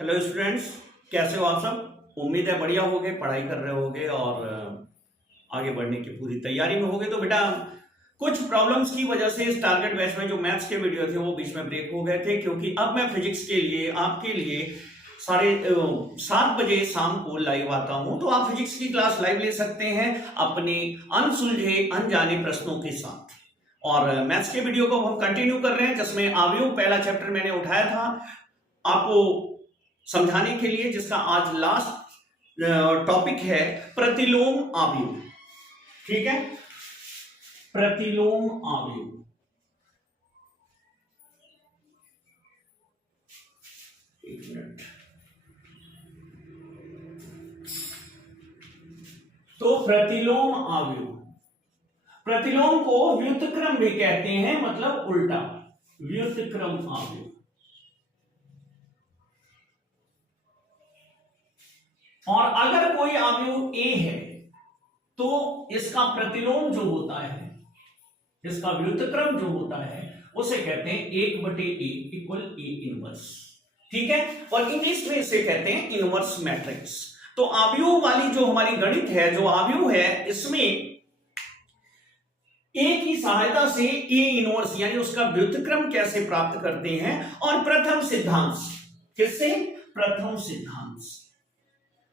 Hello students, कैसे हो आप सब। उम्मीद है बढ़िया होगे, पढ़ाई कर रहे होगे और आगे बढ़ने की पूरी तैयारी में होगे। तो बेटा कुछ प्रॉब्लम्स की वजह से इस टारगेट बैच में जो मैथ्स के वीडियो थे वो बीच में ब्रेक हो गए थे, क्योंकि अब मैं फिजिक्स के लिए आपके लिए 7:30 शाम को लाइव आता हूं। तो आप फिजिक्स की क्लास लाइव ले सकते हैं अपने अनसुलझे अनजाने प्रश्नों के साथ। और मैथ्स के वीडियो को हम कंटिन्यू कर रहे हैं, जिसमें अवयव पहला चैप्टर मैंने उठाया था आपको समझाने के लिए, जिसका आज लास्ट टॉपिक है प्रतिलोम अवयव। ठीक है, प्रतिलोम अवयव। एक मिनट। तो प्रतिलोम अवयव, प्रतिलोम को व्युत्क्रम भी कहते हैं, मतलब उल्टा व्युत्क्रम अवयव। और अगर कोई अवयव ए है तो इसका प्रतिलोम जो होता है, इसका व्युत्क्रम जो होता है, उसे कहते हैं 1/a इक्वल ए इनवर्स। ठीक है, और इंग्लिश में इसे कहते हैं इनवर्स मैट्रिक्स। तो अवयव वाली जो हमारी गणित है, जो अवयव है, इसमें ए की सहायता से ए इनवर्स यानी उसका व्युत्क्रम कैसे प्राप्त करते हैं, और प्रथम सिद्धांत, किससे? प्रथम सिद्धांत।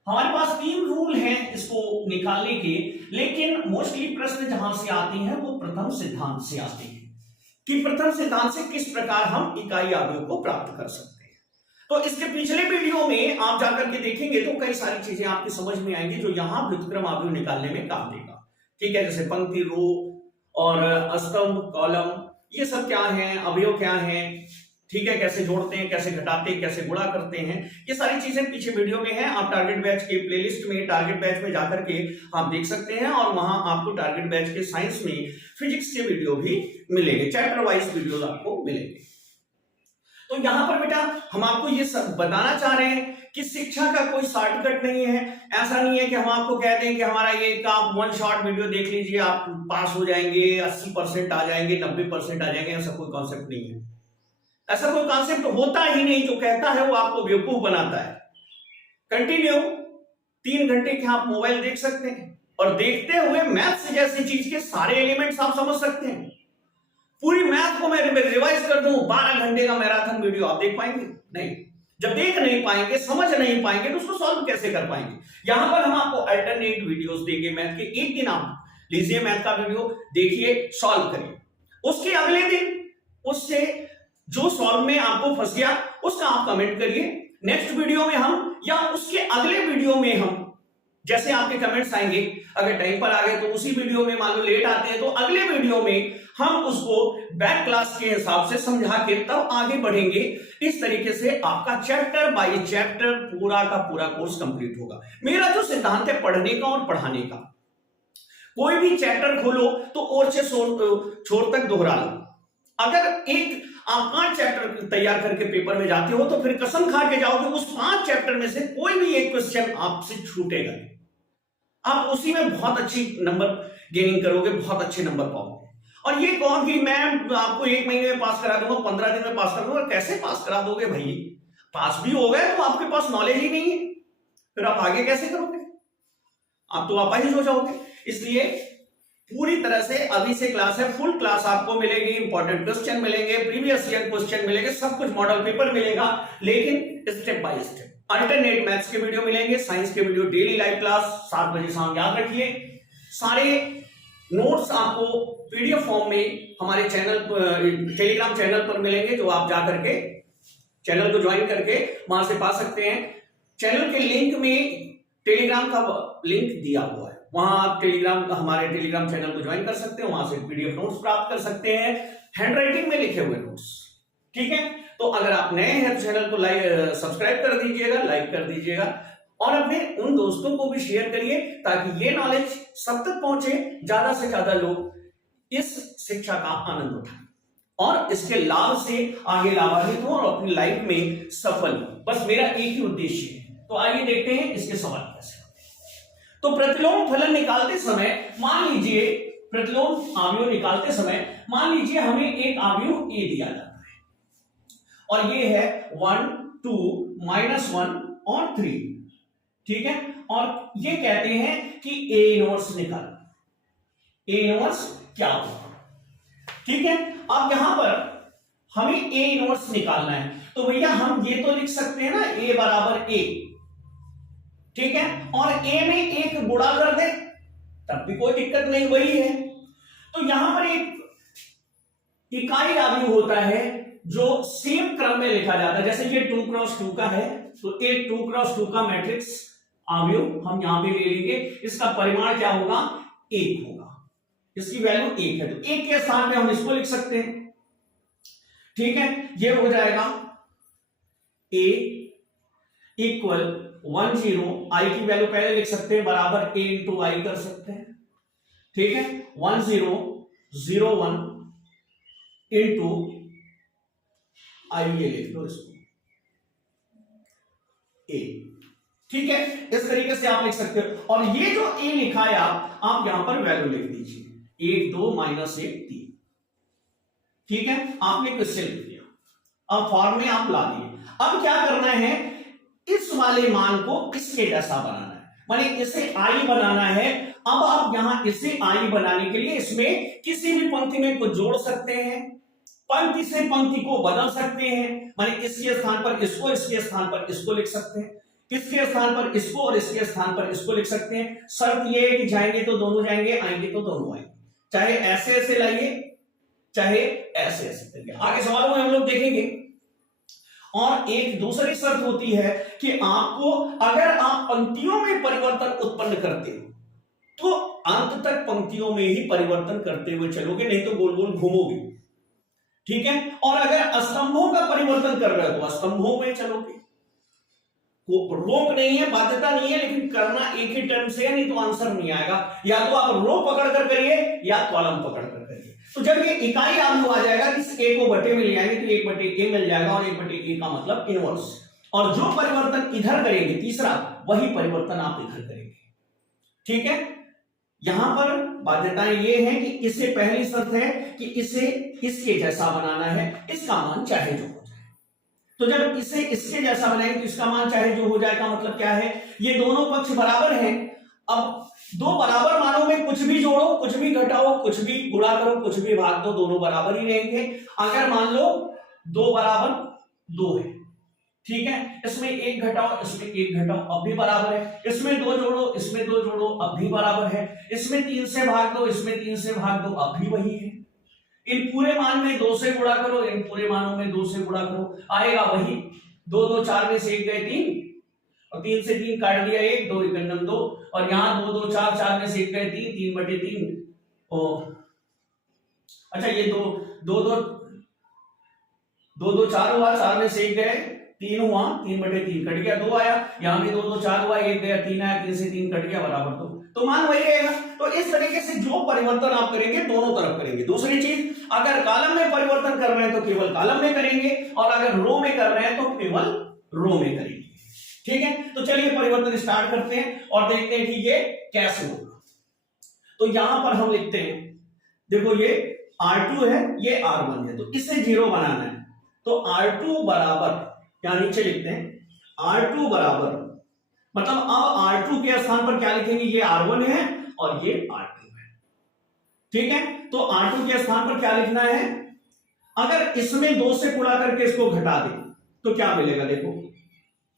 हमारे पास 3 रूल हैं इसको निकालने के, लेकिन मोस्टली प्रश्न जहां से आते हैं वो प्रथम सिद्धांत से आते हैं कि प्रथम सिद्धांत से किस प्रकार हम इकाई अवयव को प्राप्त कर सकते हैं। तो इसके पिछले वीडियो में आप जाकर के देखेंगे तो कई सारी चीजें आपकी समझ में आएंगी जो यहां व्युत्क्रम अवयव निकालने में काम देगा। ठीक है, जैसे पंक्ति, रो और स्तंभ, कॉलम, ये सब क्या है, अवयव क्या है, ठीक है, कैसे जोड़ते हैं, कैसे घटाते हैं, कैसे गुणा करते हैं, ये सारी चीजें पीछे वीडियो में है। आप टारगेट बैच के प्लेलिस्ट में, टारगेट बैच में जाकर के आप देख सकते हैं, और वहां आपको टारगेट बैच के साइंस में फिजिक्स के वीडियो भी मिलेंगे, चैप्टर वाइज वीडियोस आपको मिलेंगे। तो यहां पर बेटा हम आपको ये सब बताना चाह रहे हैं कि शिक्षा का कोई शॉर्टकट नहीं है। ऐसा नहीं है कि हम आपको कह दें कि हमारा ये आप 1 शॉर्ट वीडियो देख लीजिए, आप पास हो जाएंगे, 80% आ जाएंगे, 90% आ जाएंगे। ऐसा कोई कॉन्सेप्ट नहीं है, ऐसा कोई कॉन्सेप्ट होता ही नहीं। जो कहता है वो आपको बेवकूफ बनाता है। कंटिन्यू 3 घंटे के आप मोबाइल देख सकते हैं और देखते हुए मैथ्स जैसी चीज के सारे एलिमेंट्स आप समझ सकते हैं। पूरी मैथ को मैं रिवाइज कर दूं, 12 घंटे का मैराथन वीडियो आप देख पाएंगे? नहीं। जब देख नहीं पाएंगे, समझ नहीं पाएंगे, तो उसको सॉल्व कैसे कर पाएंगे? यहां पर हम आपको अल्टरनेट वीडियोस देंगे मैथ के। एक दिन आप लीजिए मैथ का वीडियो, देखिए, सॉल्व करिए। उसके अगले दिन उससे जो सॉल्व में आपको फंस गया उसका आप कमेंट करिए। नेक्स्ट वीडियो में हम, या उसके अगले वीडियो में हम, जैसे आपके कमेंट्स आएंगे, अगर टाइम पर आ गए तो उसी वीडियो में, मान लो लेट आते हैं तो अगले वीडियो में हम उसको बैक क्लास के हिसाब से समझा के तब आगे बढ़ेंगे। इस तरीके से आपका चैप्टर बाय चैप्टर पूरा का पूरा कोर्स कंप्लीट होगा। मेरा जो सिद्धांत है पढ़ने का और पढ़ाने का, कोई भी चैप्टर खोलो तो ओर से छोर तक दोहरा लो। अगर एक आप 5 चैप्टर तैयार करके पेपर में जाते हो तो फिर कसम खा के जाओ कि उस 5 चैप्टर में से कोई भी एक क्वेश्चन आपसे छूटेगा नहीं। आप उसी में बहुत अच्छी नंबर गेनिंग करोगे, बहुत अच्छे नंबर पाओगे। और ये कौन कि मैं आपको 1 महीने में पास करा दूंगा, 15 दिन में पास कर दूंगा, कैसे पास करा दोगे भाई? पास भी हो गए तो आपके पास नॉलेज ही नहीं है, फिर आप आगे कैसे करोगे? आप तो आप ही हो जाओगे। इसलिए पूरी तरह से अभी से क्लास है, फुल क्लास आपको मिलेगी, इंपॉर्टेंट क्वेश्चन मिलेंगे, प्रीवियस ईयर क्वेश्चन मिलेंगे, सब कुछ मॉडल पेपर मिलेगा, लेकिन step by step. Alternate maths के वीडियो मिलेंगे, साइंस के वीडियो, डेली लाइव क्लास 7 बजे शाम, याद रखिए। सारे नोट्स आपको पीडीएफ फॉर्म में हमारे चैनल, टेलीग्राम चैनल पर मिलेंगे, जो आप जाकर के चैनल को ज्वाइन करके वहां से पा सकते हैं। चैनल के लिंक में टेलीग्राम का लिंक दिया हुआ है, वहां आप हमारे टेलीग्राम चैनल को ज्वाइन कर सकते हैं, वहां से पीडीएफ नोट्स प्राप्त कर सकते हैं, हैंडराइटिंग में लिखे हुए नोट्स। ठीक है, तो अगर आप नए हैं तो चैनल को सब्सक्राइब कर दीजिएगा, लाइक कर दीजिएगा, और अपने उन दोस्तों को भी शेयर करिए ताकि ये नॉलेज सब तक पहुंचे, ज्यादा से ज्यादा लोग इस शिक्षा का आनंद उठाएं और इसके लाभ से आगे लाभान्वित हो और अपनी लाइफ में सफल हो। बस मेरा एक ही उद्देश्य है। तो आइए देखते हैं इसके सवाल कैसे। तो प्रतिलोम फलन निकालते समय मान लीजिए, प्रतिलोम अवयव निकालते समय मान लीजिए हमें एक अवयव ए दिया जाता है और ये है 1 2 -1 और 3, ठीक है। और ये कहते हैं कि ए इनवर्स निकाल, ए इनवर्स क्या होगा, ठीक है। अब यहां पर हमें ए इनवर्स निकालना है, तो भैया हम ये तो लिख सकते हैं ना, ए बराबर ए, ठीक है। और ए में एक गुणा कर दे तब भी कोई दिक्कत नहीं, वही है। तो यहां पर एक इकाई आव्यूह होता है जो सेम क्रम में लिखा जाता है, जैसे ये 2x2 का है, तो एक 2x2 का मैट्रिक्स आव्यूह हम यहां पे ले लेंगे, इसका परिमाण क्या होगा, 1 होगा, इसकी वैल्यू 1 है, तो 1 के स्थान पे हम इसको लिख सकते हैं, ठीक है। ये हो जाएगा a इक्वल 10, आई की वैल्यू पहले लिख सकते हैं, बराबर a इंटू आई कर सकते हैं, ठीक है। 1001 इंटू आई, ये लिख लो इसको a, ठीक है। इस तरीके से आप लिख सकते हो, और ये जो a लिखा है आप यहां पर वैल्यू लिख दीजिए, 1 2 -1 3, ठीक है। आपने क्वेश्चन लिख दिया, अब फॉर्म में आप ला दिए। अब क्या करना है, इस वाले मान को इसके जैसा बनाना है, माने इसे i बनाना है। अब आप यहां इसे i बनाने के लिए इसमें किसी भी पंक्ति में कुछ जोड़ सकते हैं, पंक्ति से पंक्ति को बदल सकते हैं, माने इसके स्थान पर इसको, इसके स्थान पर इसको लिख सकते हैं, इसके स्थान पर इसको और इसके स्थान पर इसको लिख सकते हैं। शर्त यह है कि जाएंगे तो दोनों जाएंगे, आएंगे तो दोनों आएंगे, चाहे ऐसे ऐसे लाइए चाहे ऐसे ऐसे करिए, आगे सवालों में हम लोग देखेंगे। और एक दूसरी शर्त होती है कि आपको, अगर आप पंक्तियों में परिवर्तन उत्पन्न करते हो तो अंत तक पंक्तियों में ही परिवर्तन करते हुए चलोगे, नहीं तो गोल गोल घूमोगे, ठीक है। और अगर स्तंभों का परिवर्तन कर रहे हो तो स्तंभों में चलोगे, रोक नहीं है, बाध्यता नहीं है, लेकिन करना एक ही टर्म से है, नहीं तो आंसर नहीं आएगा। या तो आप रो पकड़ कर करिए या कॉलम पकड़ कर करिए। तो जब ये इकाई आव्यूह आ जाएगा, इस ए को बटे में ले आएंगे तो 1/a मिल जाएगा, और 1/a का मतलब इनवर्स, और जो परिवर्तन इधर करेंगे तीसरा, वही परिवर्तन आप इधर करेंगे, ठीक है। यहां पर बाध्यताएं ये हैं कि इससे पहली शर्त है कि इसे इसके जैसा बनाना है, इसका मान चाहे जो हो जाए। तो जब इसे इसके जैसा बनाएंगे तो इसका मान चाहे जो हो जाएगा, मतलब क्या है, ये दोनों पक्ष बराबर हैं। अब दो बराबर मानों में कुछ भी जोड़ो, कुछ भी घटाओ, कुछ भी गुणा करो, कुछ भी भाग दो, दोनों बराबर ही रहेंगे। अगर मान लो 2 बराबर 2 है, ठीक है, इसमें 1 घटाओ, इसमें 1 घटाओ, अब भी बराबर है। इसमें 2 जोड़ो, इसमें 2 जोड़ो, अब भी बराबर है। इसमें 3 से भाग दो, इसमें 3 से भाग दो, अब भी वही है। इन पूरे मान में 2 से गुणा करो, इन पूरे मानों में 2 से गुणा करो, आएगा वही। 2 2 4 में से 1 गए 3, और 3 से 3 काट दिया 1, 2 1 2, और यहां 2 2 4 4 में से 1 गए 3, 3/3। अच्छा, ये 2 2 2 2 4 हुआ, 4 में से 1 गए 3 हुआ, 3/3 कट गया, 2 आया। यहां भी 2 2 4 हुआ, 1 गया 3 आया, 3 से 3 कट गया, बराबर 2, तो मान वही रहेगा। तो इस तरीके से जो परिवर्तन आप करेंगे दोनों तरफ करेंगे। दूसरी चीज, अगर कॉलम में परिवर्तन कर रहे हैं तो केवल कॉलम में करेंगे, और अगर रो में कर रहे हैं तो केवल रो में करेंगे, ठीक है। तो चलिए परिवर्तन स्टार्ट करते हैं और देखते हैं कि ये कैसे होगा। तो यहां पर हम लिखते हैं, देखो ये R2 है, ये R1 है, तो इसे 0 बनाना है। तो R2 बराबर, यहां नीचे लिखते हैं R2 बराबर, मतलब अब R2 के स्थान पर क्या लिखेंगे, ये R1 है और ये R2 है, ठीक है। तो R2 के स्थान पर क्या लिखना है, अगर इसमें 2 से गुणा करके इसको घटा दें तो क्या मिलेगा, देखो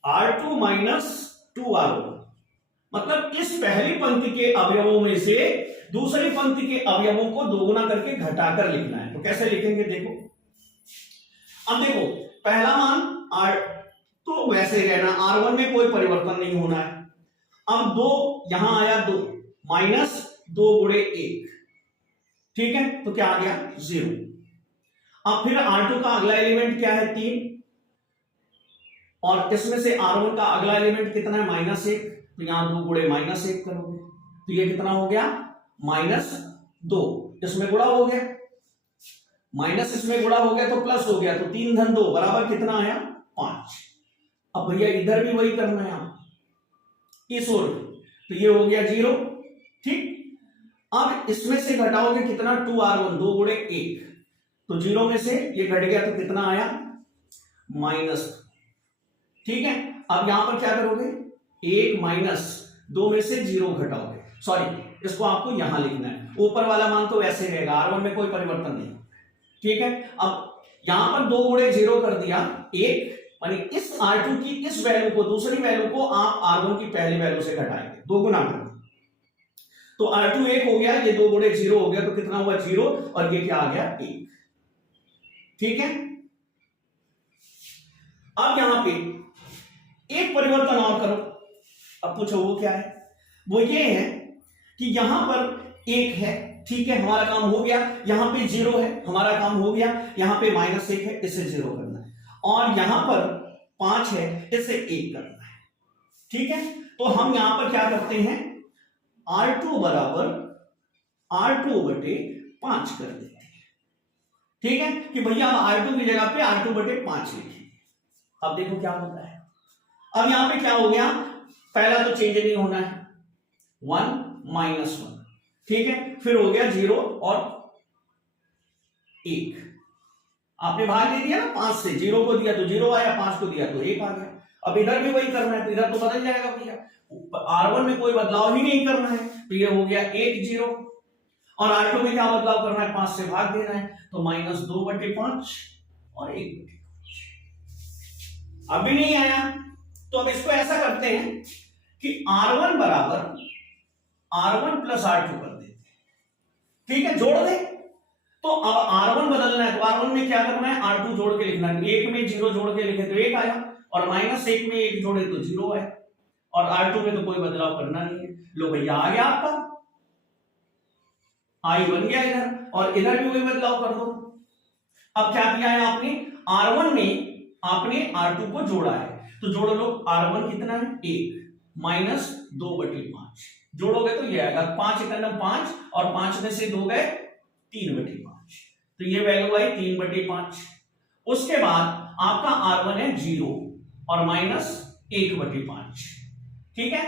R2 माइनस 2R1, मतलब इस पहली पंक्ति के अवयवों में से दूसरी पंक्ति के अवयवों को दोगुना करके घटाकर लिखना है। तो कैसे लिखेंगे, देखो अब देखो पहला मान R तो वैसे ही रहना, R1 में कोई परिवर्तन नहीं होना है। अब 2 यहां आया, 2 माइनस 2 गुणे 1, ठीक है, तो क्या आ गया 0। अब फिर R2 का अगला एलिमेंट क्या है, 3, और इसमें से R1 का अगला एलिमेंट कितना है, -1, तो यहां 2 गुणे -1 करोगे तो ये कितना हो गया, -2, इसमें गुणा हो गया, माइनस इसमें गुणा हो गया तो प्लस हो गया, तो 3 धन 2 बराबर कितना आया, 5। अब भैया इधर भी वही करना है आप, इस ओर, तो ये हो गया 0, ठीक। अब इसमें से घटाओगे कितना, 2R1, 2 गुणे 1, तो 0 में से ये घट गया तो कितना आया, -2, ठीक है, अब यहां पर क्या करोगे, 1 माइनस 2 में से 0 घटाओगे, सॉरी इसको आपको यहां लिखना है, ऊपर वाला मान तो वैसे रहेगा, R1 में कोई परिवर्तन नहीं। ठीक है, अब यहां पर 2 गुणे 0 कर दिया 1, माने इस R2 की इस वैल्यू को, दूसरी वैल्यू को आप R1 की पहली वैल्यू से घटाएंगे, 2 गुना कर, तो R2 1 हो गया, ये 2 गुणे 0 हो गया, तो कितना हुआ 0, और ये क्या आ गया 1। ठीक है, अब यहां पे एक परिवर्तन और करो, अब पूछो वो क्या है, वो ये है कि यहां पर 1 है, ठीक है हमारा काम हो गया, यहां पे 0 है हमारा काम हो गया, यहां पे -1 है इसे 0 करना है, और यहां पर 5 है इसे 1 करना है। ठीक है, तो हम यहां पर क्या करते हैं, R2 बराबर R2 बटे 5 कर देते हैं। ठीक है, कि भैया R2 की जगह पे R2 बटे 5 लिखिए। अब देखो क्या होता है, अब यहां पे क्या हो गया, पहला तो चेंज नहीं होना है, 1 -1, ठीक है, फिर हो गया 0 और 1, आपने भाग दे दिया ना, 5 से 0 को दिया तो 0 आया, 5 को दिया तो 1 आ गया। अब इधर भी वही करना है, तो इधर तो बदल जाएगा भैया, R1 में कोई बदलाव ही नहीं करना है, तो ये हो गया 1 0, और R2 में क्या बदलाव करना है, 5 से भाग देना है, तो -2 बटे 5 और 1 बटे 5। अब भी नहीं आया, तो अब इसको ऐसा करते हैं कि R1 बराबर R1 प्लस R2 कर देते हैं। ठीक है, जोड़ दे, तो अब R1 बदलना है, तो R1 में क्या करना है, R2 जोड़ के लिखना है, 1 में 0 जोड़ के लिखे तो 1 आया, और -1 में 1 जोड़े तो 0 आया, और R2 में तो कोई बदलाव करना नहीं है। लो भैया आ गया आपका I बन गया इधर, और इधर भी कोई बदलाव कर दो। अब क्या किया है आपने, R1 में आपने R2 को जोड़ा है, तो जोड़ लो, R1 कितना है 1 -2 बटे 5, जोड़ोगे तो ये आएगा 5 × 5, और 5 में से 2 गए 3 बटे 5, तो ये वैल्यू आई 3 बटे 5। उसके बाद आपका R1 है 0 और -1 बटे 5, ठीक है,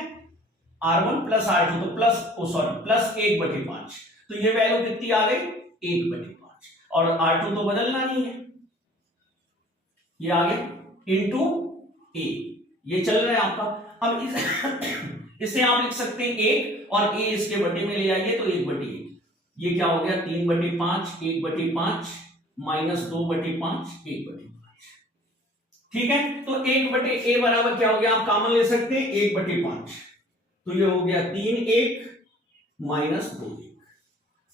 R1 प्लस R2 तो प्लस 1 बटे 5, तो ये वैल्यू कितनी आ गई 1 बटे 5, और R2 तो बदलना नहीं है, ये आ गया इंटू ए, ये चल रहा है आपका। अब इसे आप लिख सकते हैं 1, और a इसके बटे में ले आइए तो 1 बटे 1, ये क्या हो गया 3 बटे 5, 1 बटे 5 -2 बटे 5, 1 बटे 5। ठीक है, तो 1 बटे a बराबर क्या हो गया, आप कॉमन ले सकते हैं 1 बटे 5, तो ये हो गया 3 1 -2 1,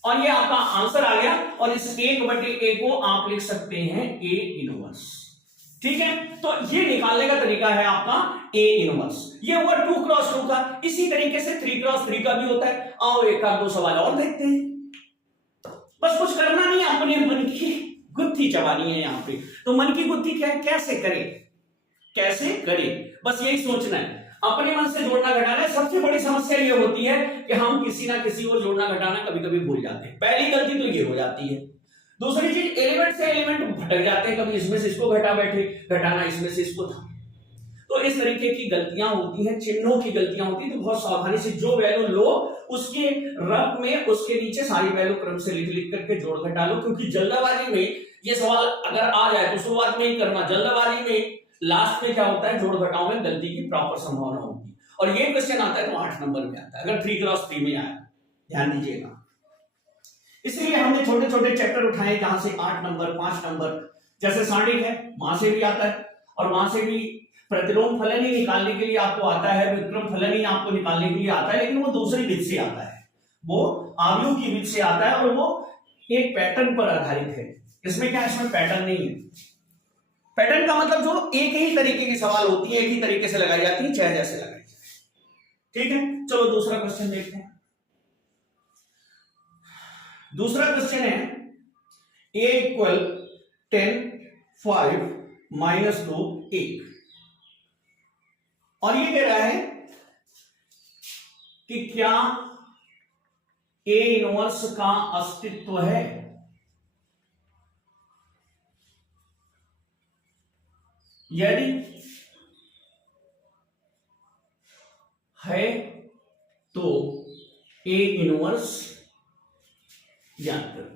और ये आपका आंसर आ गया, और इस 1 बटे a को आप लिख सकते हैं a इनवर्स। ठीक है, तो ये निकालने का तरीका है आपका A इनवर्स, ये हुआ 2 क्रॉस 2 का। इसी तरीके से 3 क्रॉस 3 का भी होता है। आओ एक आध दो सवाल और देखते हैं, बस कुछ करना नहीं, अपने मन की गुत्थी चबानी है यहाँ पे। तो मन की गुत्थी क्या है, कैसे करें, बस यही सोचना है, अपने मन से जोड़ना घटाना है। सबसे बड़ी समस्या ये होती है कि हम किसी ना किसी को जोड़ना घटाना कभी कभी भूल जाते हैं, पहली गलती तो ये हो जाती है। दूसरी चीज, एलिमेंट से एलिमेंट भटक जाते हैं, कभी इसमें से इसको घटा बैठे, घटाना इसमें से इसको था, तो इस तरीके की गलतियां होती हैं, चिन्हों की गलतियां होती हैं। तो बहुत सावधानी से जो वैल्यू लो उसके रफ में उसके नीचे सारी वैल्यू क्रम से लिख करके जोड़ घटा लो, क्योंकि जल्दबाजी में ये सवाल अगर आ जाए तो शुरुआत में ही करना, जल्दबाजी में लास्ट में क्या होता है, जोड़ घटाओ में गलती की प्रॉपर संभावना होगी। और ये क्वेश्चन आता है तो 8 नंबर में आता है, अगर 3 क्रॉस 3 में आया, ध्यान दीजिएगा। इसलिए हमने छोटे छोटे चैप्टर उठाए जहां से 8 नंबर 5 नंबर, जैसे सारणिक है वहां से भी आता है, और वहां से भी प्रतिलोम फलन ही निकालने के लिए आपको आता है, व्युत्क्रम फलन ही आपको निकालने के लिए आता है, लेकिन वो दूसरी विधि से आता है, वो आव्यूह की विधि से आता है, और वो एक पैटर्न पर आधारित है। इसमें क्या है, इसमें पैटर्न नहीं है। पैटर्न का मतलब जो एक ही तरीके की सवाल होती है, एक ही तरीके से लगाई जाती है, चाहे जैसे लगाई जाए। ठीक है, चलो दूसरा क्वेश्चन देखते हैं। दूसरा क्वेश्चन है a = 10 5 -2 1, और ये कह रहा है कि क्या A इनवर्स का अस्तित्व है। यदि है तो A इनवर्स ज्ञात करो।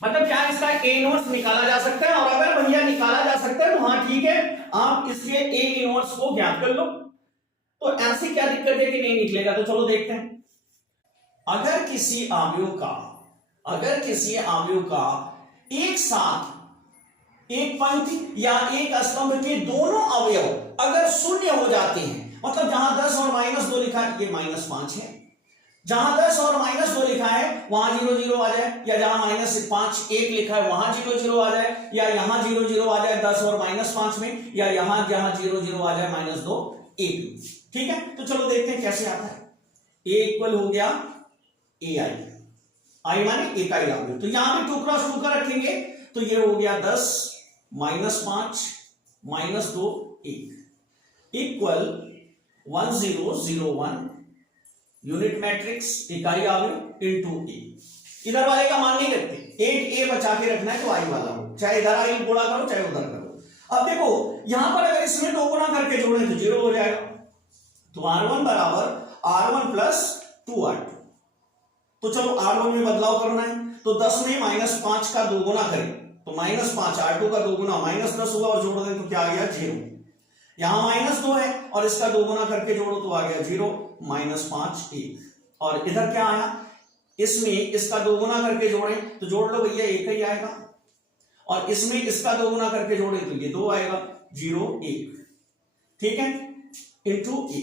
मतलब क्या इसका ए इनवर्स निकाला जा सकता है? और अगर भैया निकाला जा सकता है तो हाँ ठीक है, आप इसके ए इनवर्स को ज्ञात कर लो। तो ऐसी क्या दिक्कत है कि नहीं निकलेगा? तो चलो देखते हैं। अगर किसी अवयव का एक साथ एक पंक्ति या एक स्तंभ के दोनों अवयव अगर शून्य हो जाते हैं, मतलब जहां 10 और -2 लिखा है, ये -5 है, जहां 10 और -2 लिखा है वहां 0 0 आ जाए, या जहां -5 1 लिखा है वहां 0 0 आ जाए, या यहां 0 0 आ जाए 10 और -5 में, या यहां 0 0 आ जाए -2 1। ठीक है, तो चलो देखते हैं कैसे आता है। ए इक्वल हो गया ए आई माने इकाई अवयव, तो यहां पे 2 क्रॉस 2 का रखेंगे तो ये हो गया 10 -5 -2 1 इक्वल 1 0 0 1 यूनिट मैट्रिक्स इकाई अवयव इनटू ए। इधर वाले का मान नहीं रखते, 8 बचा के रखना है तो आई वाला हो, चाहे इधर आई गुणा करो चाहे उधर करो। अब देखो यहां पर अगर इसमें 2 गुणा करके जोड़े तो 0 हो जाएगा, तो R1 बराबर R1 प्लस 2R2। तो चलो R1 में बदलाव करना है, तो 10 में -5 का 2 गुना करें तो -5, R2 का 2 गुना -10 हुआ और जोड़ दें तो क्या आ गया 0। यहां -2 है और इसका 2 गुना करके जोड़ो तो आ गया 0 -5 1। और इधर क्या आया, इसमें इसका 2 गुना करके जोड़े तो जोड़ लो भैया 1 ही आएगा, और इसमें इसका 2 गुना करके जोड़े तो ये 2 आएगा 0 1। ठीक है, इनटू ए।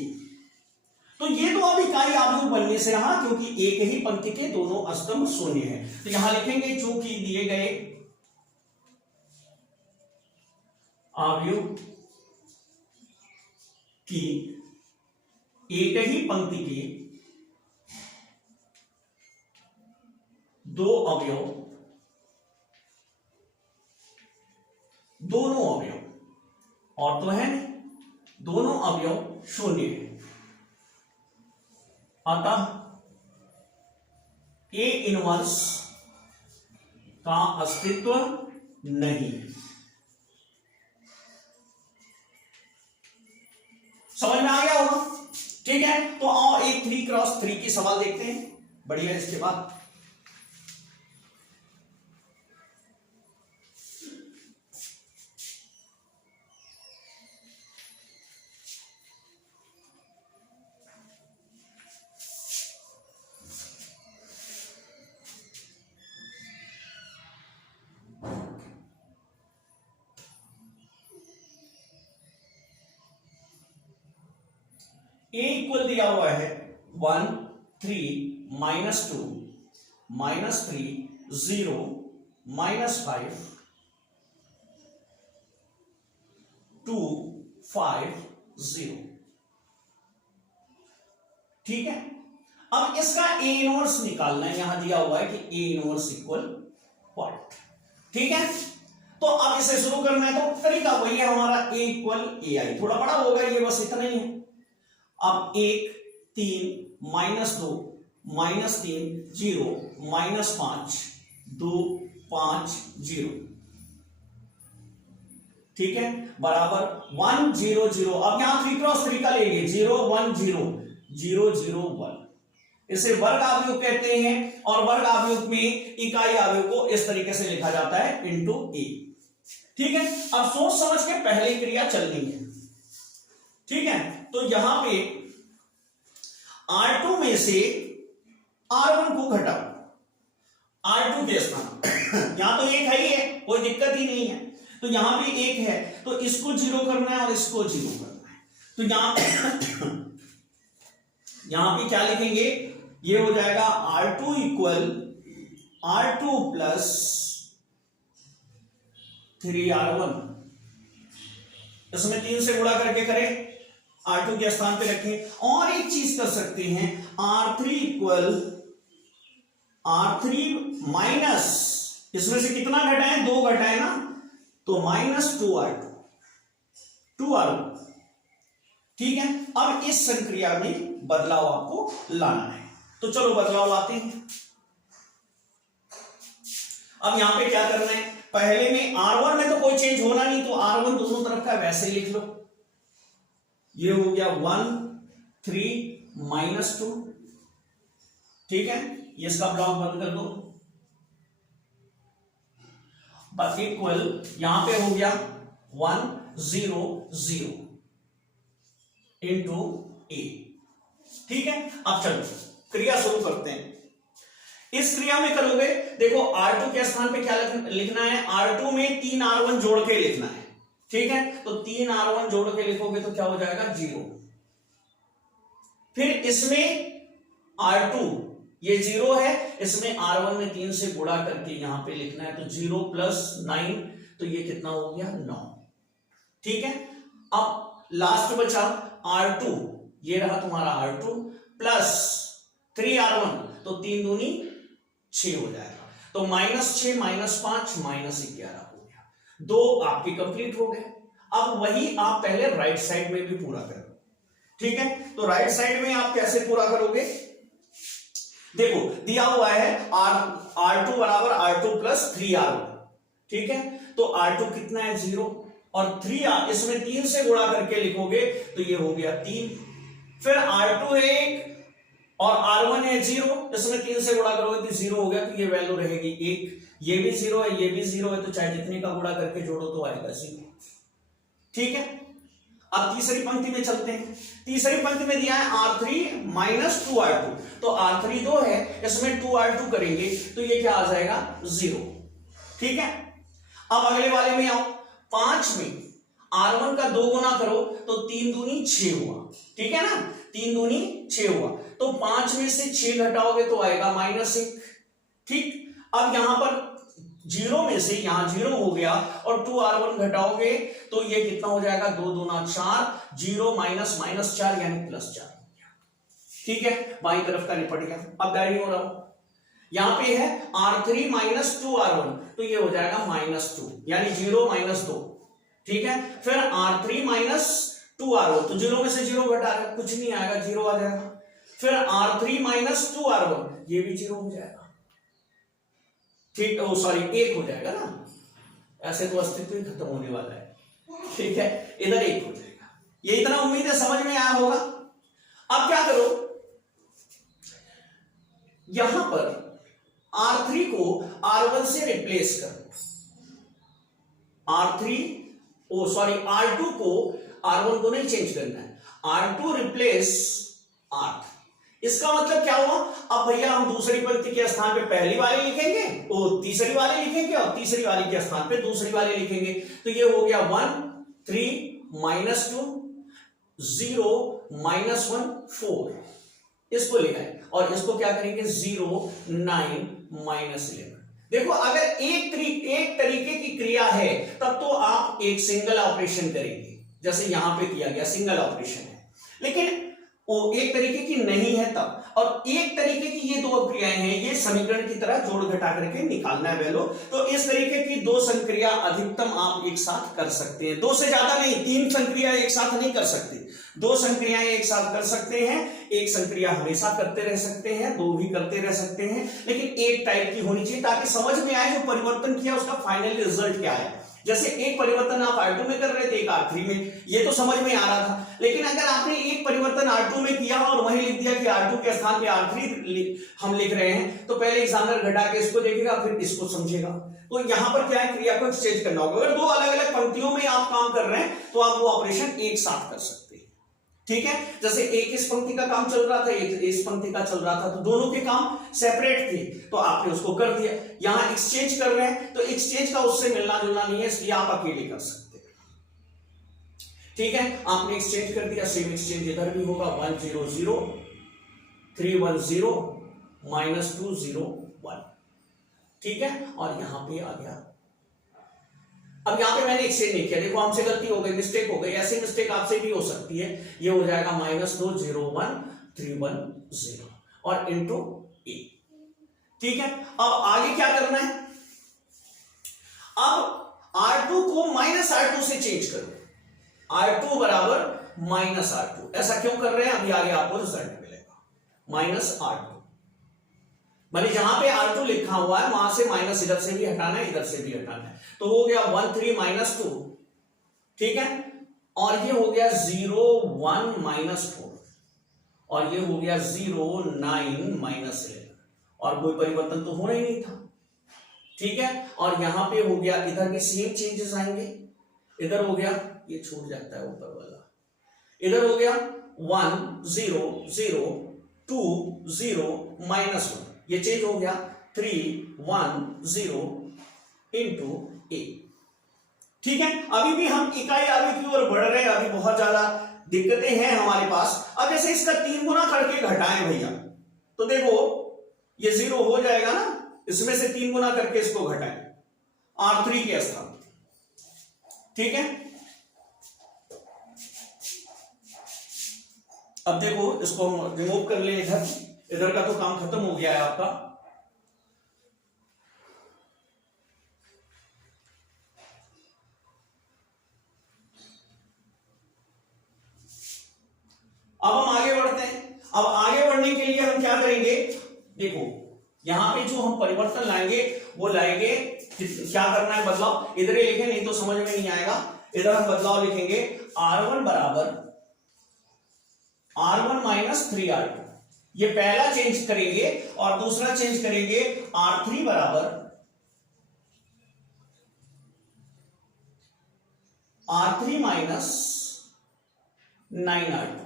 तो ये तो अब इकाई अवयव बनने से रहा, क्योंकि एक ही पंक्ति के दोनों स्तंभ शून्य है। तो यहां लिखेंगे चूंकि दिए गए अवयव की एक ही पंक्ति के दो अवयव, दोनों अवयव और तो है दोनों अवयव शून्य है, अतः ए इनवर्स का अस्तित्व नहीं है। समझ में आ गया होगा? ठीक है, तो आओ एक 3 क्रॉस 3 की सवाल देखते हैं, बढ़िया। इसके बाद ए इक्वल दिया हुआ है 1 3 -2 -3 0 -5 2 5 0। ठीक है, अब इसका ए इनवर्स निकालना है, यहां दिया हुआ है कि ए इनवर्स इक्वल व्हाट। ठीक है, तो अब इसे शुरू करना है तो तरीका वही है हमारा, ए इक्वल ए आई। थोड़ा बड़ा होगा ये, बस इतना ही है। अब 1 3 -2 -3 0 -5 2 5 0। ठीक है, बराबर 1 0 0। अब यहां 3 क्रॉस 3 का लेंगे, 0 1 0 0 0 1। इसे वर्ग अवयव कहते हैं, और वर्ग अवयव में इकाई अवयव को इस तरीके से लिखा जाता है इनटू ए। ठीक है, अब सोच समझ के पहली क्रिया चलनी है। ठीक है, तो यहां पे R2 में से R1 को घटाओ, R2 के स्थान यहां तो एक है ही है, कोई दिक्कत ही नहीं है, तो यहां भी एक है, तो इसको 0 करना है और इसको 0 करना है। तो यहां पे क्या लिखेंगे, ये हो जाएगा R2 equal R2 plus 3R1। इसमें 3 से गुणा करके करें, R2 के स्थान पे रखें। और एक चीज कर सकते हैं, R3 इक्वल R3 माइनस, इसमें से कितना घटाएं, 2 घटाएं ना, तो -2R2 2R1। ठीक है, अब इस संक्रिया में बदलाव आपको लाना है, तो चलो बदलाव लाते हैं। अब यहां पे क्या करना है, पहले में R1 में तो कोई चेंज होना नहीं, तो R1 दोनों तरफ का वैसे ही लिख लो। ये हो गया 1 3 -2। ठीक है, ये इसका ब्लॉक बंद कर दो। बस इक्वल यहां पे हो गया 1 0 0 इंटू ए। ठीक है, अब चलो क्रिया शुरू करते हैं। इस क्रिया में करोगे, देखो R2 के स्थान पे क्या लिखना है, R2 में 3R1 जोड़ के लिखना है। ठीक है, तो 3R1 जोड़ के लिखोगे तो क्या हो जाएगा 0। फिर इसमें R2 ये 0 है, इसमें R1 में 3 से गुणा करके यहां पे लिखना है, तो 0 प्लस 9, तो ये कितना हो गया 9। ठीक है, अब लास्ट बचा R2, ये रहा तुम्हारा R2 प्लस 3R1, तो 3 दूनी 6 हो जाएगा, तो -6 -5 -11 हो गया। 2 आपके कंप्लीट हो गए। अब वही आप पहले राइट साइड में भी पूरा करो। ठीक है, तो राइट साइड में आप कैसे पूरा करोगे, देखो दिया हुआ है R2 बराबर R2 प्लस 3R1। ठीक है, तो R2 कितना है 0, और 3 इसमें 3 से गुणा करके लिखोगे तो ये हो गया 3। फिर R2 है 1 और R1 है 0, इसमें 3 से गुणा करोगे तो 0 हो गया, तो ये वैल्यू रहेगी 1। ये भी 0 है, ये भी 0 है, तो चाहे जितने का गुणा करके जोड़ो तो आएगा 0। ठीक है, अब तीसरी पंक्ति में चलते हैं। तीसरी पंक्ति में दिया है R3 माइनस 2R2, तो R3 2 है, इसमें 2R2 करेंगे तो ये क्या आ जाएगा 0। ठीक है, अब अगले वाले में आओ। 5 में R1 का 2 गुना करो तो 3 दूनी 6 हुआ। ठीक है ना, 3 दूनी 6 हुआ, तो 5 में से 6 घटाओगे तो आएगा -1। ठीक, अब यहां पर 0 में से यहां 0 हो गया और 2R1 घटाओगे तो ये कितना हो जाएगा 2 दूना 4, 0 माइनस -4 यानी +4 हो गया। ठीक है, बाई तरफ का निपट गया। अब डायरी हो रहा हूं, यहां पे है R3 माइनस 2R1, तो ये हो जाएगा -2 यानी 0 - 2। ठीक है, फिर R3 माइनस 2R1, तो 0 में से 0 घटा रहे, कुछ नहीं आएगा, 0 आ जाएगा। फिर R3 माइनस 2R1, ये भी 0 हो जाएगा। ठीक, ओ सॉरी 1 हो जाएगा ना, ऐसे तो अस्तित्व ही खत्म होने वाला है। ठीक है, इधर 1 हो जाएगा। ये इतना उम्मीद है समझ में आया होगा। अब क्या करो, यहां पर R3 को R1 से रिप्लेस करो। R2 को R1 को नहीं चेंज करना है, R2 रिप्लेस R3। इसका मतलब क्या हुआ, अब भैया हम दूसरी पंक्ति के स्थान पे पहली वाली लिखेंगे, वो तीसरी वाली लिखेंगे, और तीसरी वाली के स्थान पे दूसरी वाली लिखेंगे, तो ये हो गया 1 3 -2 0 -1 4, इसको ले आए, और इसको क्या करेंगे 0 9 -11। देखो अगर एक तरीके की क्रिया है तब तो आप एक सिंगल ऑपरेशन करेंगे, जैसे यहां पे किया गया सिंगल ऑपरेशन है, लेकिन वो एक तरीके की नहीं है तब, और एक तरीके की ये 2 क्रियाएं हैं, ये समीकरण की तरह जोड़ घटा करके निकालना है वैल्यू। तो इस तरीके की 2 संक्रिया अधिकतम आप एक साथ कर सकते हैं, 2 से ज्यादा नहीं, 3 संक्रिया एक साथ नहीं कर सकते, 2 संक्रियाएं एक साथ कर सकते हैं। एक संक्रिया हमेशा करते रह सकते हैं, 2 भी करते रह सकते हैं, लेकिन एक टाइप की होनी चाहिए ताकि समझ में आए जो परिवर्तन किया उसका फाइनल रिजल्ट क्या है। जैसे एक परिवर्तन आप R2 में कर रहे थे, एक R3 में, ये तो समझ में आ रहा था, लेकिन अगर आपने एक परिवर्तन R2 में किया और वहीं लिख दिया कि R2 के स्थान पे R3 हम लिख रहे हैं, तो पहले एग्जामिनर घटा के इसको देखेगा फिर इसको समझेगा। तो यहां पर क्या है, क्रिया को एक्सचेंज करना होगा। अगर 2 अलग अलग पंक्तियों में आप काम कर रहे हैं तो आप वो ऑपरेशन एक साथ कर सकते हैं। ठीक है, जैसे एक इस पंक्ति का काम चल रहा था, एक इस पंक्ति का चल रहा था, तो दोनों के काम सेपरेट थे, तो आपने उसको कर दिया। यहां एक्सचेंज कर रहे हैं तो एक्सचेंज का उससे मिलना जुलना नहीं है, इसलिए आप अकेले कर सकते हैं। ठीक है, आपने एक्सचेंज कर दिया, सेम एक्सचेंज इधर भी होगा, 1 0 0 3 1 0 -2 0 1। ठीक है, और यहां पे आ गया। अब यहां पे मैंने एक्सचेंज नहीं किया, देखो हमसे गलती हो गई, मिस्टेक हो गई, ऐसी मिस्टेक आपसे भी हो सकती है। ये हो जाएगा -2 0 1 3 1 0 और इंटू ए। ठीक है, अब आगे क्या करना है, अब R2 को -R2 से चेंज करो, R2 बराबर -R2। ऐसा क्यों कर रहे हैं, अभी आगे आपको रिजल्ट मिलेगा। -R2 मानी जहां पे R2 लिखा हुआ है वहां से माइनस इधर से भी हटाना है, इधर से भी हटाना है, तो हो गया 1 3 -2। ठीक है, और ये हो गया 0 1 -4, और ये हो गया 0 9 -11, और कोई परिवर्तन तो होना ही नहीं था। ठीक है, और यहां पे हो गया, इधर भी सेम चेंजेस आएंगे, इधर हो गया, ये छूट जाता है ऊपर वाला, इधर हो गया 1 0 0 2 0 -1, ये चेंज हो गया 3 1 0 इंटू ए। ठीक है, अभी भी हम इकाई आगे की ओर बढ़ रहे हैं, अभी बहुत ज्यादा दिक्कतें हैं हमारे पास। अब जैसे इसका 3 गुना करके घटाएं भैया, तो देखो ये 0 हो जाएगा ना, इसमें से 3 गुना करके इसको घटाएं R3 के स्थान। ठीक है, अब देखो इसको हम रिमूव कर लें, इधर का तो काम खत्म हो गया है आपका। अब हम आगे बढ़ते हैं। अब आगे बढ़ने के लिए हम क्या करेंगे, देखो यहां पे जो हम परिवर्तन लाएंगे वो लाएंगे, क्या करना है बदलाव, इधर ही लिखें नहीं तो समझ में नहीं आएगा। इधर हम बदलाव लिखेंगे R1 बराबर R1 माइनस 3R2, ये पहला चेंज करेंगे, और दूसरा चेंज करेंगे R3 बराबर R3 माइनस 9R2।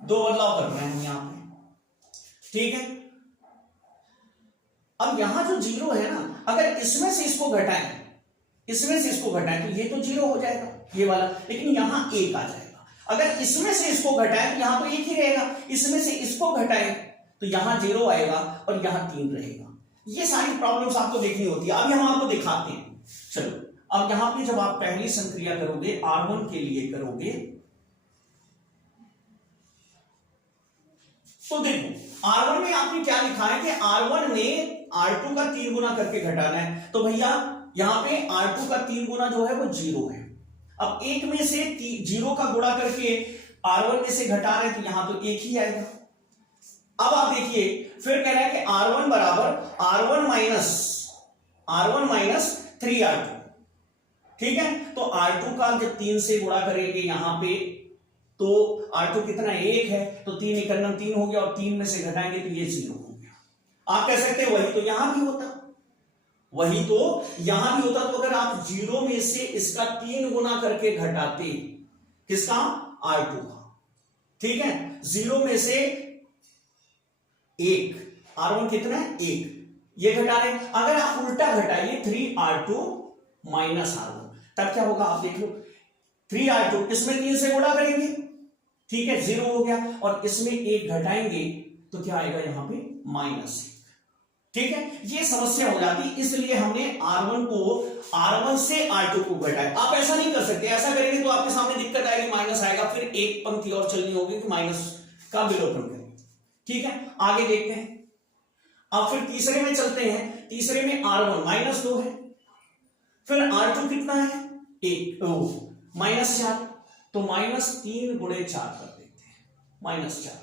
दो बदलाव कर रहे हैं हम यहां पे। ठीक है, अब यहां जो 0 है ना, अगर इसमें से इसको घटाएं, इसमें से इसको घटाएं तो ये तो 0 हो जाएगा ये वाला, लेकिन यहां 1 आ जाएगा। अगर इसमें से इसको घटाएं तो यहां तो 1 ही रहेगा, इसमें से इसको घटाएं तो यहां 0 आएगा और यहां 3 रहेगा। ये सारी प्रॉब्लम्स आपको देखनी होती है, अभी हम आपको दिखाते हैं। चलो, अब यहां पे जब आप पहली संक्रिया करोगे, R1 के लिए करोगे, तो देखो R1 में आपने क्या लिखा है कि R1 में R2 का 3 गुना करके घटाना है, तो भैया यहां पे R2 का 3 गुना जो है वो 0 है। अब 1 में से 0 का गुणा करके R1 में से घटा रहे हैं तो यहां तो 1 ही आएगा। अब आप देखिए, फिर कह रहा है कि R1 बराबर R1 माइनस 3R2। ठीक है, तो R2 का जब 3 से गुणा करेंगे यहां पे, तो R2 कितना 1 है, तो 3 × 9 3 हो गया, और 3 में से घटाएंगे तो ये 0 हो गया। आप कह सकते हैं वही तो यहां भी होता, वही तो यहां भी होता। तो अगर आप 0 में से इसका 3 गुना करके घटाते, किसका, R2 का, ठीक है, 0 में से 1, R1 कितना है 1, ये घटा रहे। अगर आप उल्टा घटाइए 3R2 माइनस R1, तब क्या होगा आप देख लो, 3R2 इसमें 3 से गुणा करेंगे, ठीक है, 0 हो गया, और इसमें 1 घटाएंगे तो क्या आएगा यहां पे -1। ठीक है, ये समस्या हो जाती, इसलिए हमने R1 से R2 को घटाया। आप ऐसा नहीं कर सकते, ऐसा करेंगे तो आपके सामने दिक्कत आएगी, माइनस आएगा, फिर एक पंक्ति और चलनी होगी कि माइनस का विलोपन करें। ठीक है, आगे देखते हैं। अब फिर तीसरे में चलते हैं, तीसरे में R1 -2 है, फिर R2 कितना है 1 -4, तो -3 × 4 कर देते हैं, -4,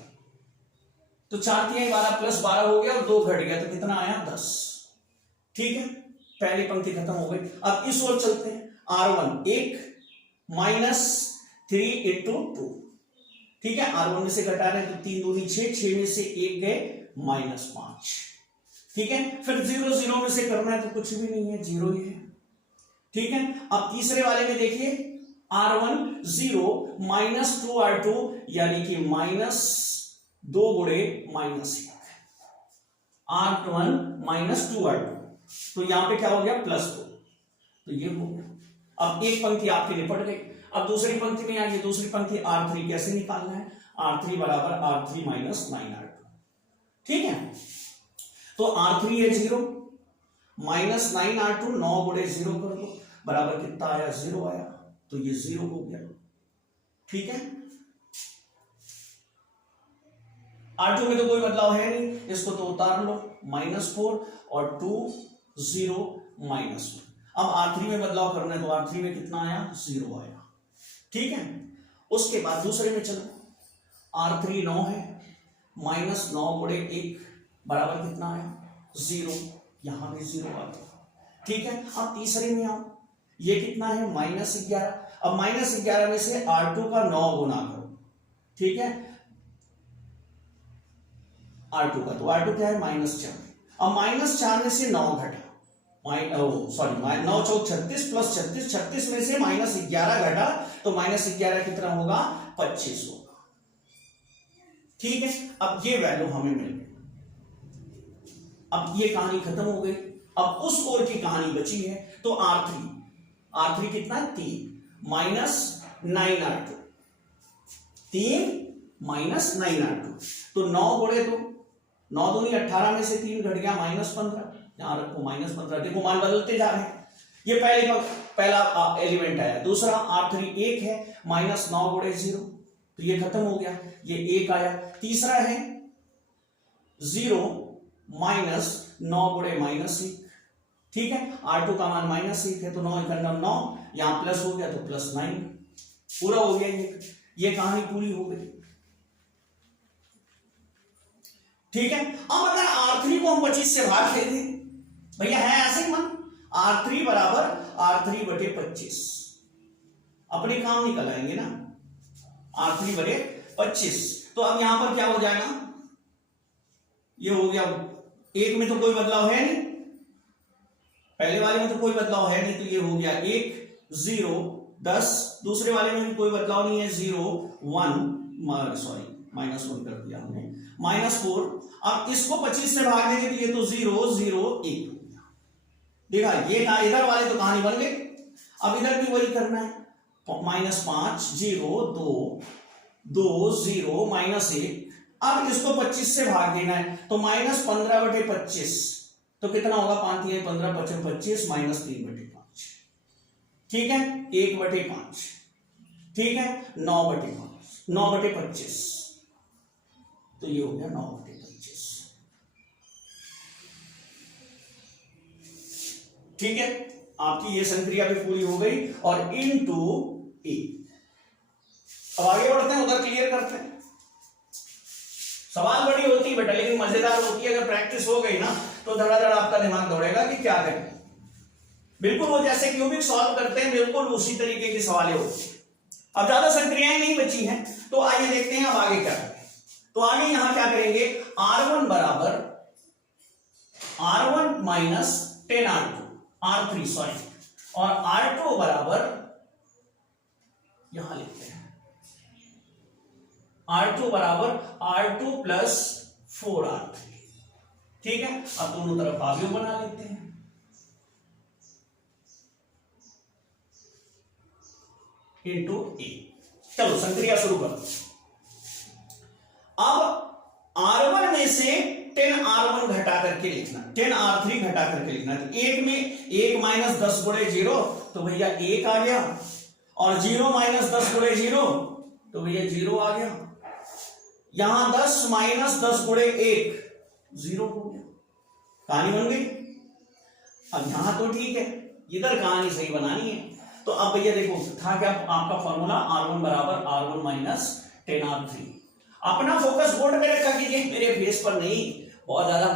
तो 4 × 12 +12 हो गया, और 2 घट गया तो कितना आया 10। ठीक है, पहली पंक्ति खत्म हो गई। अब इस ओर चलते हैं, R1 1 -3 × 2। ठीक है, R1 में से घटा रहे हैं तो 3 दूनी 6, 6 में से 1 गए -5। ठीक है, फिर 0 0 में से करना है तो कुछ भी नहीं है, 0 ही है। ठीक है, अब तीसरे वाले में देखिए, R1 0 -2R2, यानी कि -2 × -1, R1 -2R2, तो यहां पे क्या हो गया +2, तो ये हो गया। अब एक पंक्ति आपकी निपट गई। अब दूसरी पंक्ति में आइए, दूसरी पंक्ति R3 कैसे निकालना है, R3 बराबर R3 माइनस 9R2। ठीक है, तो R3 है 0, -9R2, 9 × 0 कर दो, बराबर कितना आया 0 आया, तो ये 0 हो गया। ठीक है, R2 में तो कोई बदलाव है नहीं, इसको तो उतार लो, -4 और 2 0 -1। अब R3 में बदलाव करना है तो R3 में कितना आया 0 आया। ठीक है, उसके बाद दूसरे में चलो, R3 9 है, -9 × 1 बराबर कितना आया 0, यहां भी 0 आ गया। ठीक है, अब तीसरे में आओ, ये कितना है -11। अब -11 में से R2 का 9 गुना करो। ठीक है, R2 का, तो R2 क्या है -4, अब -4 में से 9 घटा, सॉरी 9 चौक 36 प्लस 36 में से -11 घटा, तो -11 कितना होगा, 25 होगा। ठीक है, अब ये वैल्यू हमें मिल गई। अब ये कहानी खत्म हो गई। अब उस कोर की कहानी बची है, तो R3 कितना है, 3 -9R2, 3 -9R2, तो 9 गुणे 2, 9 दूनी 18 में से 3 घट गया -15, यहां रखो -15, देखो मान बदलते जा रहे हैं। ये पहला एलिमेंट आया, दूसरा R3 1 है, -9 गुणे 0, तो ये खत्म हो गया, ये 1 आया। तीसरा है 0 -9 गुणे -1, ठीक है, R2 का मान -1 है, तो 9 × 9, यहां प्लस हो गया तो +9, पूरा हो गया। ये कहानी पूरी हो गई। ठीक है, अब अगर R3 को हम 25 से भाग देते, भैया है ऐसे ही मन, R3 बराबर R3 बटे 25, अपने काम निकल आएंगे ना, R3 बटे 25। तो अब यहां पर क्या हो जाएगा, ये हो गया, एक में तो कोई बदलाव है नहीं, पहले वाले में तो कोई बदलाव है नहीं, तो ये हो गया 1 0 10, दूसरे वाले में भी कोई बदलाव नहीं है, 0 1, सॉरी -1 कर दिया हमने, -4। अब इसको 25 से भाग देंगे तो ये तो 0 0 1 हो गया। देखा, ये था इधर वाले तो कहानी बन गई। अब इधर भी वही करना है, -5 0 2 2 0 -1। अब इसको 25 से भाग देना है, तो -15 बटे 25, तो कितना होगा, 5 3 15 25 25 -3 बटे 5, ठीक है, 1 बटे 5, ठीक है, 9 बटे 5, 9 बटे 25, तो ये हो गया 9 बटे 25, ठीक है। आपकी ये संक्रिया भी पूरी हो गई, और इनटू ए। अब आगे बढ़ते हैं, उधर क्लियर करते हैं। सवाल बड़ी होती है बेटा, लेकिन मजेदार होती है। अगर प्रैक्टिस हो गई ना, तो धड़ाधड़ आपका दिमाग दौड़ेगा कि क्या करें। बिल्कुल वो जैसे क्यूबिक सॉल्व करते हैं, बिल्कुल उसी तरीके की सवालें होती है। अब ज्यादा संक्रियाएं नहीं बची हैं, तो आइए देखते हैं अब आगे क्या करें। तो आगे यहां क्या करेंगे, R1 बराबर R1 minus 10R2, R3 sorry, और R2 बराबर यहां लिखते हैं R2 बराबर R2 प्लस 4R3, ठीक है। अब दोनों तरफ अवयव बना लेते हैं। इंटू ए। चलो संक्रिया शुरू करते हैं। अब R1 में से 10R1 घटा करके लिखना, 10R3 घटा करके लिखना। तो एक में 1 माइनस 10 गुणे 0, तो भैया 1 आ गया, और 0 माइनस 10 गुणे 0, तो भैया 0 आ गया। यहां 10 माइनस 10 गुणे 1, 0 हो गया। कहानी बन गई। अब यहां तो ठीक है, इधर कहानी सही बनानी है। तो अब भैया देखो, था क्या आपका फॉर्मूला, R1 बराबर R1 माइनस 10R3। अपना फोकस बोर्ड पे रखा कीजिए, मेरे फेस पर नहीं, बहुत ज्यादा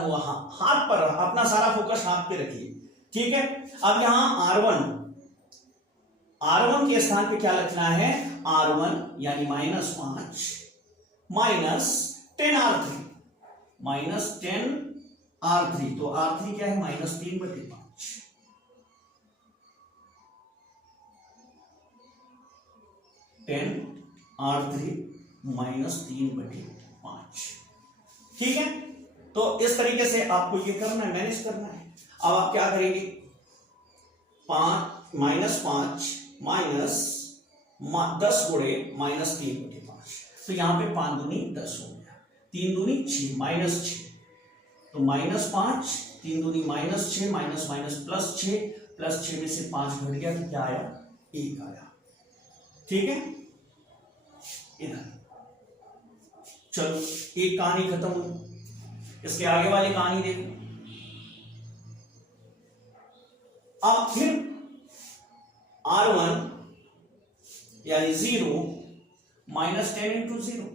हाथ पर, अपना सारा फोकस हाथ पे रखिए, ठीक है। अब यहां R1 के स्थान पे क्या लिखना है, R1 यानी -5 माइनस 10R3, माइनस 10R3, तो R3 क्या है, -3/5, R3 -3/5, ठीक है। तो इस तरीके से आपको ये करना है, मैनेज करना है। अब आप क्या करेंगे, -5 माइनस 10 गुणे -3/5, तो यहां पे 5 दूनी 10 हो गया, 3 दूनी 6, -6, तो -5, 3 दूनी -6, माइनस माइनस +6, +6 में से 5 घट गया, तो क्या आया, 1 आया, ठीक है। इधर चलो, एक कहानी खत्म हुई। इसके आगे वाली कहानी देखो। अब फिर R1 यानी 0 minus 10 into 0,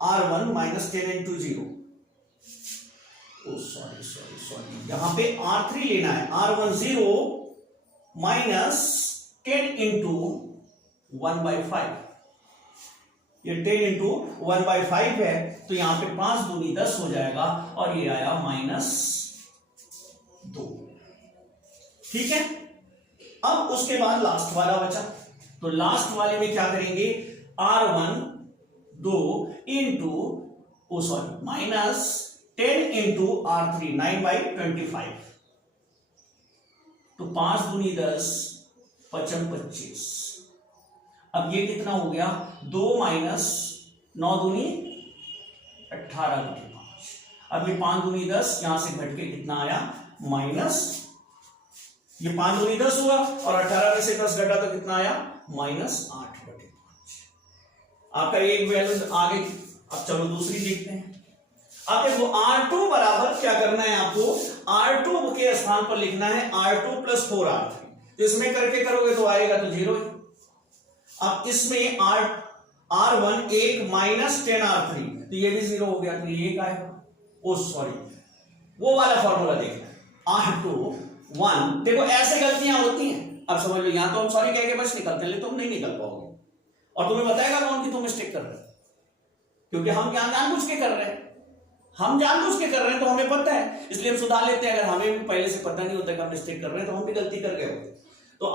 R1 minus 10 into 0, sorry, यहां पे R3 लेना है। R1 0 माइनस 10 इंटू 1/5, ये 10 इंटू 1/5 है, तो यहां पे 5 दूनी 10 हो जाएगा और ये आया -2। ठीक है, अब उसके बाद लास्ट वाला बचा, तो लास्ट वाले में क्या करेंगे, R1 2 इंटू -10 इंटू R3 9/25, तो 5 दूनी 10 5 25। अब ये कितना हो गया, 2 माइनस 9 दूनी 18/5। अब ये 5 दूनी 10 यहां से घट के कितना आया, माइनस, ये 5 दूनी 10 हुआ और 18 में से 10 घटा तो कितना आया, -8/5। आपका एक वैल्यू आगे। अब चलो दूसरी देखते हैं। अब देखो R2 बराबर क्या करना है आपको, R2 के स्थान पर लिखना है R2 + 4R3। तो इसमें करके करोगे तो आएगा तो 0 है। अब इसमें R1 1 - 10R3, तो ये भी 0 हो गया, तो ये 1 आएगा। ओ सॉरी, वो वाला फॉर्मूला देखना है, R2 1। देखो ऐसे गलतियां होती हैं, अब समझ लो, यहां तो हम सॉरी कह के बस निकलते हैं, तुम नहीं निकल पाओगे और तुम्हें बताएगा कौन कि तुम मिस्टेक कर रहे हो, क्योंकि हम जानबूझ के कर रहे हैं, हम जानबूझ के कर रहे हैं, तो हमें पता है, इसलिए हम सुधार लेते हैं। अगर हमें भी पहले से पता नहीं होता कि हम मिस्टेक कर रहे हैं तो हम भी गलती कर गए होते। तो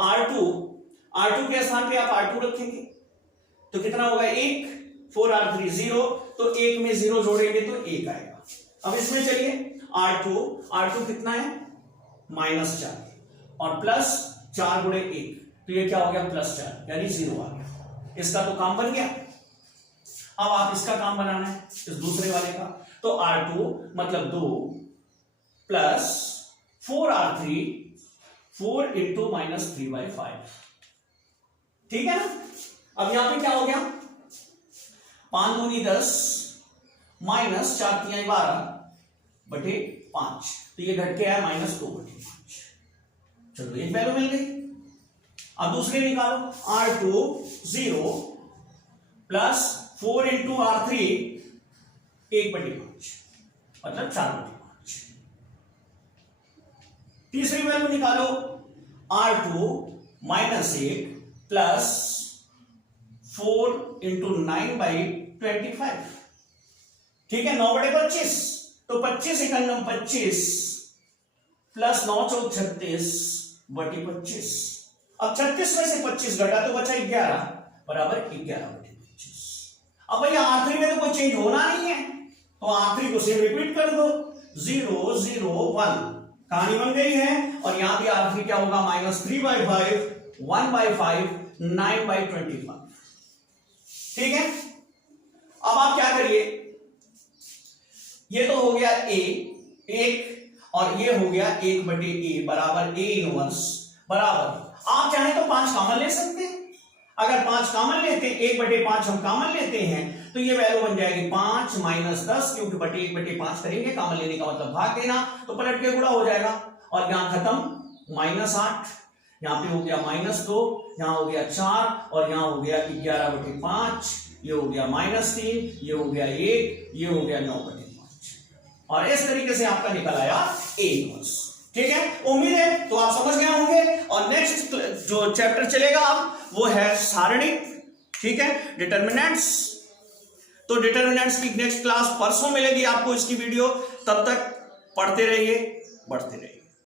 R2 के स्थान पे आप R2 रखेंगे तो कितना होगा, 1, 4R3 0, तो 1 में 0 जोड़ेंगे तो 1 आएगा। अब इसमें चलिए R2 कितना है, -4 और +4 × 1, तो ये क्या हो गया, +4, यानी 0 आ गया। इसका तो काम बन गया। अब आप इसका काम बनाना है, इस दूसरे वाले का, तो R2 मतलब 2 + 4R3, 4 इंटू -3/5। ठीक है ना। अब यहां पे क्या हो गया, 5 दूनी 10 -4 × 12/5, तो ये घट के आया -2/5। चलो एक वैल्यू मिल गई। अब दूसरे निकालो, R2 0 + 4 इंटू R3 1/5, मतलब 4/5। तीसरी वैल्यू निकालो, R2 -1 + 4 इंटू 9/25, ठीक है, 9/25, तो 25 × 9 25 + 9 × 4 36/25। अब 36 में से 25 घटा तो बचा 11 बराबर 11/25। अब भैया R3 में तो कोई चेंज होना नहीं है, तो R3 को सेम रिपीट कर दो, 0 0 1, कहानी बन गई है। और यहां भी R3 क्या होगा, -3/5 1/5 9/25। ठीक है, अब आप क्या करिए, ये तो हो गया A 1 और ये हो गया 1/A बराबर A इनवर्स बराबर, आप चाहे तो 5 कॉमन ले सकते हैं। अगर 5 कॉमन लेते हैं, 1/5 हम कॉमन लेते हैं, तो ये वैल्यू बन जाएगी 5 - 10, क्योंकि 1/5 करेंगे, कॉमन लेने का मतलब भाग देना, तो पलट के गुणा हो जाएगा और यहां खत्म, -8, यहां पे हो गया -2, यहां हो गया 4 और यहां हो गया 11/5, ये हो गया -3, ये हो गया 1, ये हो गया 9/5, और इस तरीके से आपका निकल आया A इनवर्स। ठीक है, उम्मीद है तो आप समझ गए होंगे। और नेक्स्ट जो चैप्टर चलेगा अब वो है सारणिक, ठीक है, डिटर्मिनेंट्स। तो डिटर्मिनेंट्स की नेक्स्ट क्लास परसों मिलेगी आपको इसकी वीडियो, तब तक पढ़ते रहिए, बढ़ते रहिए।